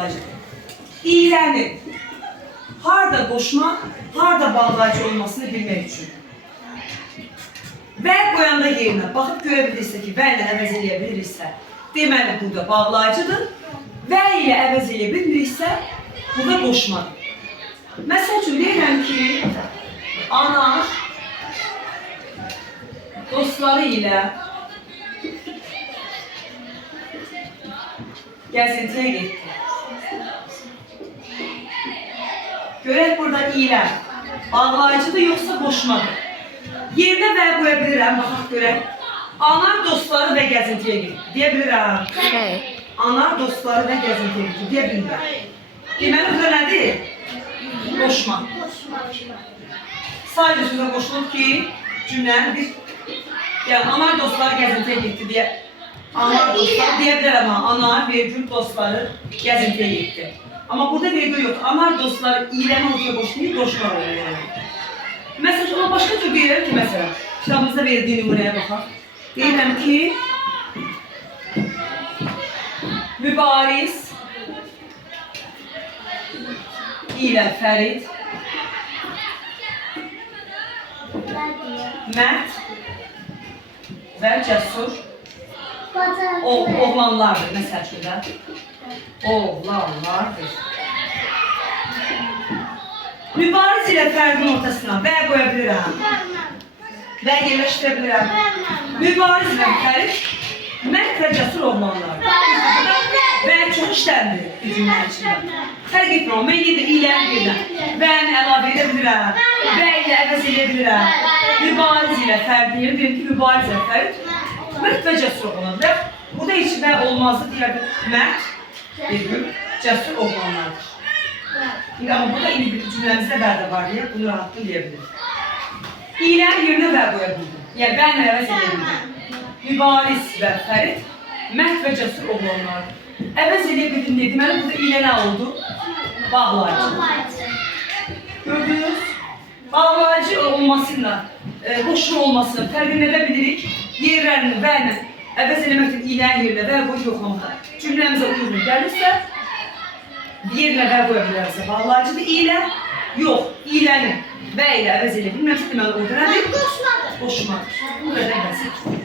bağlayıcıdır. İylənin harda qoşma, harda bağlayıcı olmasını bilmək üçün. Və qoyanda yerinə baxıb görə bilirsə ki, və ilə əvəz edə bilirsə, deməli burada bağlayıcıdır. Və ilə əvəz edə bilmirsə, burada qoşmadır. Məsəl üçün deyirəm ki, ana dostları ilə gəzintiyə getdi. Görək burada ilə bağlayıcıdır yoxsa qoşmadır. Yerinə və qoya bilirəm, baxaq görək. Ana dostları və gəzintiyə getdi. Deyə bilirəm. Ana dostları və gəzintiyə getdi. Deyə bilirəm. Deməli, burada nədir? Qoşma. Sadəcə sözə qoşulub ki, cümləni bir... Yəni, ana dostları gəzintiyə getdi deyə... Ana dostları deyə bilirəm, ana vergül dostları gəzintiyə getdi. Amma burada vergül yoxdur. Ana dostları iyləni ortaya qoşmayıb, qoşma olur. Məsələn, ona başqa cür deyirəm ki, məsələn, kitabımızda verdiyi nümunəyə baxaq. Deyirəm ki, Mübariz ilə Fərid Mərd və Cəsur oğlanlardır, məsəl üçün də. Oğlanlardır. Mübariz ilə Fərdin ortasına və qoya bilirəm. Və yerləşdirə bilirəm. Mübariz ilə Fərid, Mərd və Cəsur oğlanlardır. Və çox işləndir cümlənin içində. Fərq etmir, mən yenə ilərin birdən. Vəni əlavə edə bilirəm. Və ilə əvəz edə bilirəm. Mübariz ilə Fərdin yerə deyirəm ki, Mübariz ilə Fərid, Mərd və Cəsur oğlanlardır. Burada heç və olmazdı deyərdim. Mərd, Cəsur oğlanlardır. Amma burada indi cümləmizdə bərdə var deyə bunu rahatlıqla deyə bilirik. İylərin yerinə və qoya bildim. Yəni, bənlə əvəz edə bildim. Mübariz və Fərid, Mərd və Cəsur oğlanlardır. Əvəz edə bildim deyə deməli, burada iylə nə oldu? Bağlayıcı. Gördünüz? Bağlayıcı olmasıyla, qoşma olmasını fərqini edə bilirik. Yerlərini və əvəz eləməkdir iylərin yerinə və qoş yoxlamaqda. Cümləmizə uyğun gəlirsə, yerlə və qoya bilərsə bağlayıcıdır. İylə yox, iyləni və ilə əvəz elə bilmirsə deməli orada nədir? Qoşmadır. Bu qədər bəsit.